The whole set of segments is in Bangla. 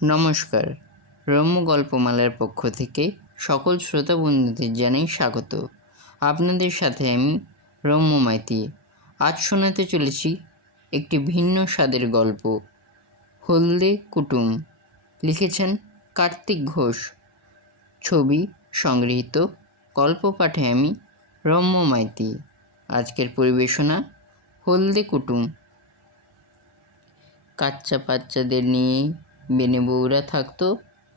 নমস্কার, রম্য গল্পমালার পক্ষ থেকে সকল শ্রোতা বন্ধুদের জানাই স্বাগত। আপনাদের সাথে আমি রম্য মাইতি। আজ শোনাতে চলেছি একটি ভিন্ন স্বাদের গল্প, হলদে কুটুম। লিখেছেন কার্তিক ঘোষ। ছবি সংগৃহীত। গল্প পাঠে আমি রম্য মাইতি। আজকের পরিবেশনা হলদে কুটুম। কাচ্চা বাচ্চাদের নিয়ে বেনে বউরা থাকতো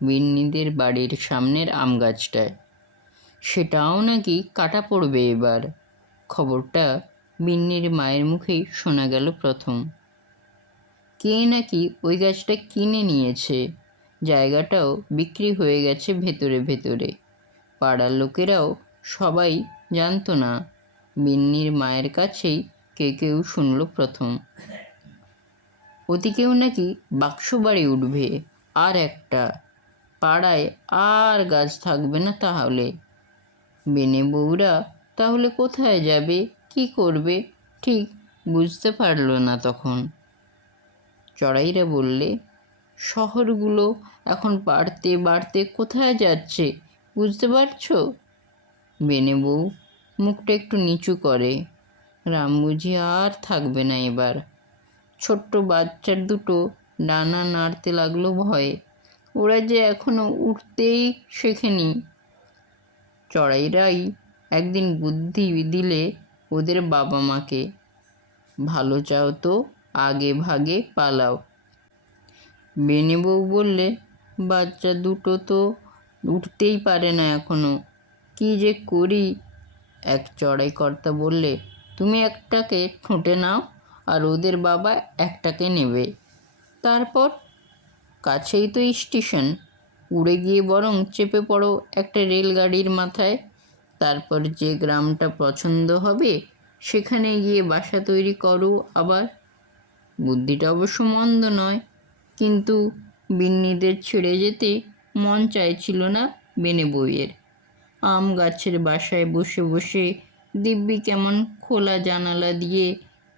বিন্নিদের বাড়ির সামনের আম গাছটায়। সেটাও নাকি কাটা পড়বে এবার। খবরটা বিন্নির মায়ের মুখেই শোনা গেল প্রথম। কে নাকি ওই গাছটা কিনে নিয়েছে, জায়গাটাও বিক্রি হয়ে গেছে ভেতরে ভেতরে। পাড়ার লোকেরাও সবাই জানতো না। বিন্নির মায়ের কাছেই কেউ শুনল প্রথম। ওদিকেও নাকি বাক্স বাড়ি উঠবে, আর একটা। পাড়ায় আর গাছ থাকবে না তাহলে। বেনে বউরা তাহলে কোথায় যাবে, কি করবে, ঠিক বুঝতে পারল না তখন। চড়াইরা বললে, শহরগুলো এখন বাড়তে বাড়তে কোথায় যাচ্ছে বুঝতে পারছো? বেনে বউ মুখটা একটু নিচু করে। রাম বুঝি আর থাকবে না এবার। ছোট্ট বাচ্চার দুটো ডানা নাড়তে লাগলো ভয়ে। ওরা যে এখনো উঠতেই শেখেনি। চড়াইরাই একদিন বুদ্ধি দিলে ওদের বাবা মাকে, ভালো চাও তো আগে ভাগে পালাও। বেনে বউ বললে, বাচ্চা দুটো তো উঠতেই পারে না এখনো, কি যে করি। এক চড়াই কর্তা বললে, তুমি একটাকে ঠোঁটে নাও আর ওদের বাবা একটাকে নেবে। তারপর কাছেই তো স্টেশন, উড়ে গিয়ে বরং চেপে পড়ো একটা রেলগাড়ির মাথায়। তারপর যে গ্রামটা পছন্দ হবে সেখানে গিয়ে বাসা তৈরি করো আবার। বুদ্ধিটা অবশ্য মন্দ নয়, কিন্তু বিন্নিদের ছেড়ে যেতে মন চাইছিল না বেনে বউয়ের। আম গাছের বাসায় বসে বসে দিব্যি কেমন খোলা জানালা দিয়ে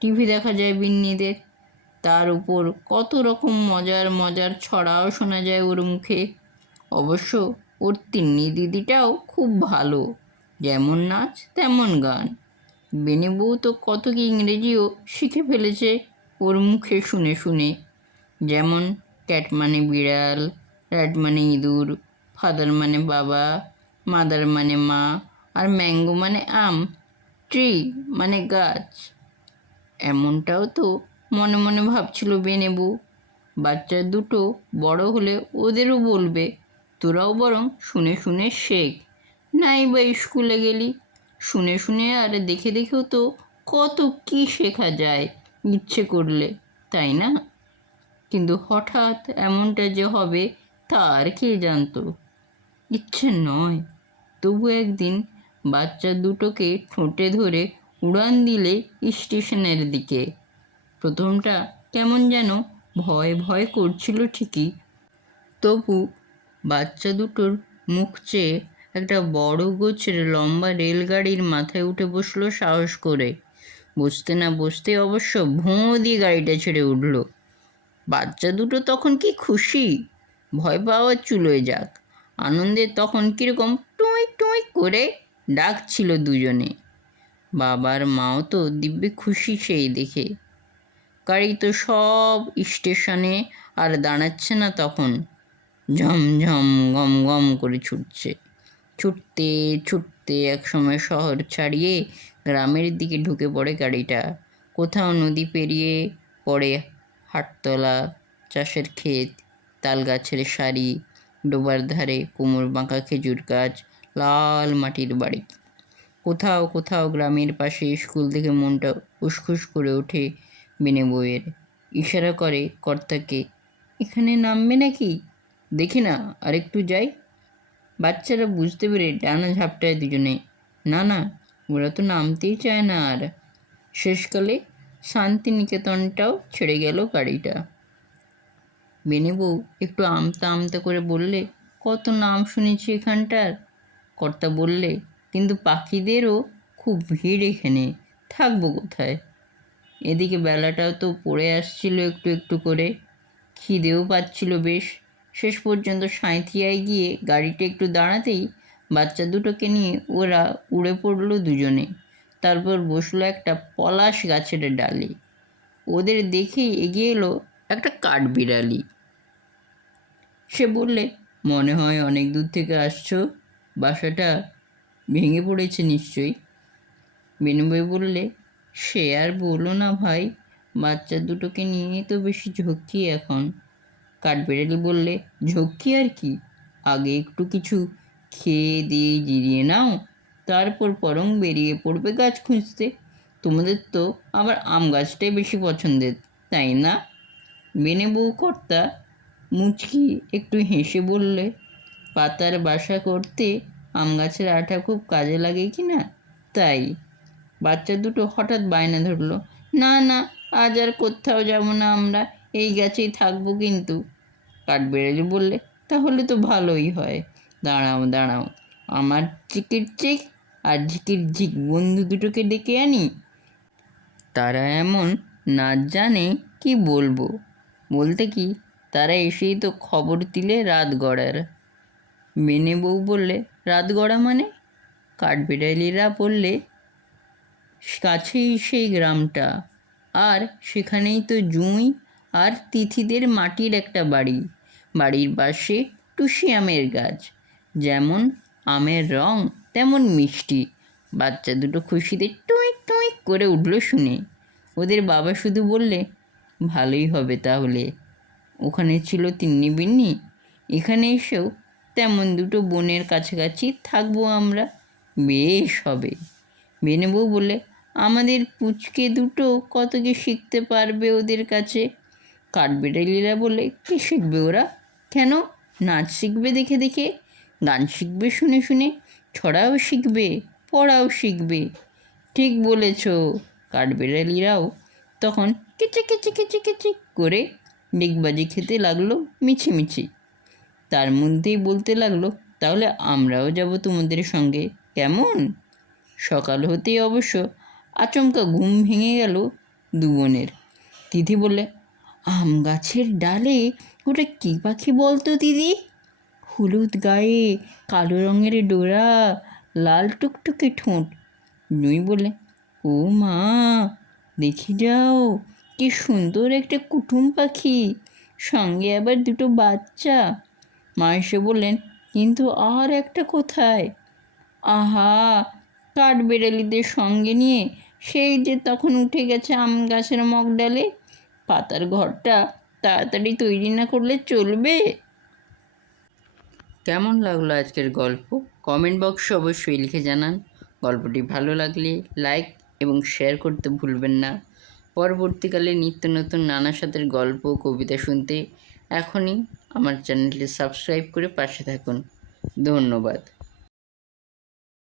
টিভি দেখা যায় বিন্নিদের। তার উপর কত রকম মজার মজার ছড়াও শোনা যায় ওর মুখে। অবশ্য ওর তিন্নি দিদিটাও খুব ভালো, যেমন নাচ তেমন গান। বেনে বউ তো কত কি ইংরেজিও শিখে ফেলেছে ওর মুখে শুনে শুনে। যেমন ক্যাট মানে বিড়াল, র্যাট মানে ইঁদুর, ফাদার মানে বাবা, মাদার মানে মা, আর ম্যাঙ্গো মানে আম, ট্রি মানে গাছ। এমনটাও তো মনে মনে ভাবছিল বেনে বউ। বাচ্চা দুটো বড় হলে ওদেরও বলবে, তোরাও বরং শুনে শুনে শেখ। নাই বা স্কুলে গেলি, শুনে শুনে আর দেখে দেখেও তো কত কি শেখা যায় ইচ্ছে করলে, তাই না? কিন্তু হঠাৎ এমনটা যে হবে তা আর কে জানতো। ইচ্ছে নয়, তবু একদিন বাচ্চা দুটোকে ঠোঁটে ধরে উড়ান দিলে স্টেশনের দিকে। প্রথমটা কেমন যেন ভয় ভয় করছিল ঠিকই, তবু বাচ্চা দুটোর মুখ চেয়ে একটা বড় গোছের লম্বা রেলগাড়ির মাথায় উঠে বসলো সাহস করে। বসতে না বসতে অবশ্য ভোঁ দিয়ে গাড়িটা ছেড়ে উঠল। বাচ্চা দুটো তখন কি খুশি! ভয় পাওয়া চুলোয় যাক, আনন্দে তখন কীরকম টুঁই টুঁই করে ডাকছিল দুজনে। বাবার মাও তো দিব্যি খুশি সেই দেখে। গাড়ি তো সব স্টেশনে আর দাঁড়াচ্ছে না তখন, ঝমঝম গম গম করে ছুটছে। ছুটতে ছুটতে একসময় শহর ছাড়িয়ে গ্রামের দিকে ঢুকে পড়ে গাড়িটা। কোথাও নদী পেরিয়ে পড়ে হাটতলা, চাষের ক্ষেত, তাল গাছের সারি, ডোবার ধারে কোমর বাঁকা খেজুর গাছ, লাল মাটির বাড়ি। কোথাও কোথাও গ্রামের পাশে স্কুল দেখে মনটা উসখুস করে ওঠে বেনে বউয়ের। ইশারা করে কর্তাকে, এখানে নামবে নাকি, দেখি না আর একটু যাই। বাচ্চারা বুঝতে পেরে ডানা ঝাপটায় দুজনে। না না, ওরা তো নামতেই চায় না আর। শেষকালে শান্তিনিকেতনটাও ছেড়ে গেল গাড়িটা। বেনে বউ একটু আমতা আমতা করে বললে, কত নাম শুনেছি এখানটার। কর্তা বললে, কিন্তু পাখিদেরও খুব ভিড় এখানে, থাকবো কোথায়? এদিকে বেলাটাও তো পড়ে আসছিল একটু একটু করে, খিদেও পাচ্ছিল বেশ। শেষ পর্যন্ত সাঁইথিয়ায় গিয়ে গাড়িটা একটু দাঁড়াতেই বাচ্চা দুটোকে নিয়ে ওরা উড়ে পড়লো দুজনে। তারপর বসলো একটা পলাশ গাছের ডালে। ওদের দেখেই এগিয়ে এলো একটা কাঠবিড়ালি। সে বললে, মনে হয় অনেক দূর থেকে আসছো, বাসাটা ভেঙে পড়েছে নিশ্চয়ই। বেনুবাই বললে, সে আর বলো না ভাই, বাচ্চা দুটোকে নিয়ে তো বেশি ঝক্কি এখন। কাঠবিড়ালি বললে, ঝক্কি আর কি, আগে একটু কিছু খেয়ে দিয়ে জিরিয়ে নাও, তারপর বরং বেরিয়ে পড়বে গাছ খুঁজতে। তোমাদের তো আবার আম গাছটাই বেশি পছন্দের, তাই না? বেনে বউ কর্তা মুচকি একটু হেসে বললে, পাতার বাসা করতে আম গাছের আঠা খুব কাজে লাগে কি না, তাই। বাচ্চা দুটো হঠাৎ বায়না ধরলো, না না, আজ আর কোথাও যাব না, আমরা এই গাছেই থাকবো কিন্তু। কাঠবিড়ালি বললে, তাহলে তো ভালোই হয়। দাঁড়াও দাঁড়াও, আমার চিকির চিক আর ঝিকির ঝিক বন্ধু দুটোকে ডেকে আনি। তারা এমন নাচ জানে কি বলবো। বলতে কি, তারা এসেই তো খবর দিলে রাত গড়ার। বেনে বউ বললে, রাত গড়া মানে? কাঠবিড়ালিরা বললে, কাছেই সেই গ্রামটা, আর সেখানেই তো জুঁই আর তিথিদের মাটির একটা বাড়ি। বাড়ির পাশে টুসি আমের গাছ, যেমন আমের রং তেমন মিষ্টি। বাচ্চা দুটো খুশিতে টুঁই টুঁই করে উঠল শুনে। ওদের বাবা শুধু বললে, ভালোই হবে তাহলে, ওখানে ছিল তিন্নি বিন্নি, এখানে এসেও তেমন দুটো বোনের কাছাকাছি থাকবো আমরা, বেশ হবে। বেনে বউ বললে, আমাদের পুচকে দুটো কত কি শিখতে পারবে ওদের কাছে। কাঠবিড়ালিরা বলে, কী শিখবে ওরা? কেন, নাচ শিখবে দেখে দেখে, গান শিখবে শুনে শুনে, ছড়াও শিখবে, পড়াও শিখবে। ঠিক বলেছ। কাঠবিড়ালিরাও তখন কিচি কিচি কিচি কিচি করে ডিগবাজি খেতে লাগলো মিছিমিছি। তার মধ্যেই বলতে লাগলো, তাহলে আমরাও যাব তোমাদের সঙ্গে, কেমন? সকাল হতেই অবশ্য আচমকা ঘুম ভেঙে গেল দু বোনের। তিথি বললে, আম গাছের ডালে ওটা কী পাখি বলতো দিদি? হলুদ গায়ে, কালো রঙের ডোরা, লাল টুকটুকে ঠোঁট। জুঁই বললে, ও মা, দেখে যাও, কি সুন্দর একটা কুটুম পাখি, সঙ্গে আবার দুটো বাচ্চা। মা এসে বললেন, কিন্তু আর একটা কোথায়? আহা, কাঠবিড়ালিদের সঙ্গে নিয়ে সেই যে তখন উঠে গেছে আম গাছের মগডালে। পাতার ঘরটা তাড়াতাড়ি তৈরি না করলে চলবে? কেমন লাগলো আজকের গল্প? কমেন্ট বক্সে অবশ্যই লিখে জানান। গল্পটি ভালো লাগলে লাইক এবং শেয়ার করতে ভুলবেন না। পরবর্তীকালে নিত্য নতুন নানা স্বাদের গল্প কবিতা শুনতে এখনই আমার চ্যানেলটি সাবস্ক্রাইব করে পাশে থাকুন। ধন্যবাদ।